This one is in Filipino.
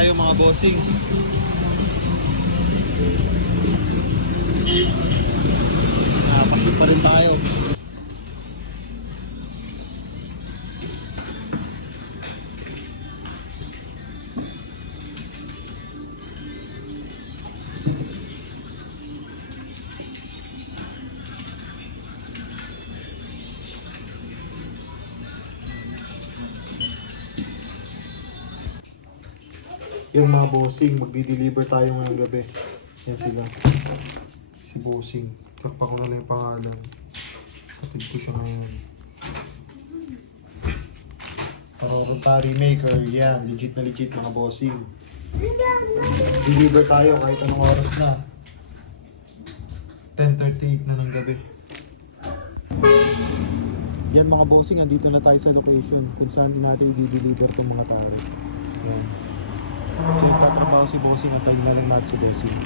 tayo mga bossing. Nakapasok pa rin tayo. Yung mga bossing, magdi-deliver tayo ngayong gabi. Yan sila. Si bossing. Takpa ko na lang yung pangalan. Patid ko siya ngayon. Rotary maker. Yan. Legit na legit mga bossing. Deliver tayo kahit anong oras na. 10:38 na ng gabi. Yan mga bossing, andito na tayo sa location kung saan din natin i-deliver itong mga taro. Yan. So yung tatrabaho si bossing at tayo na lang natin si bossing.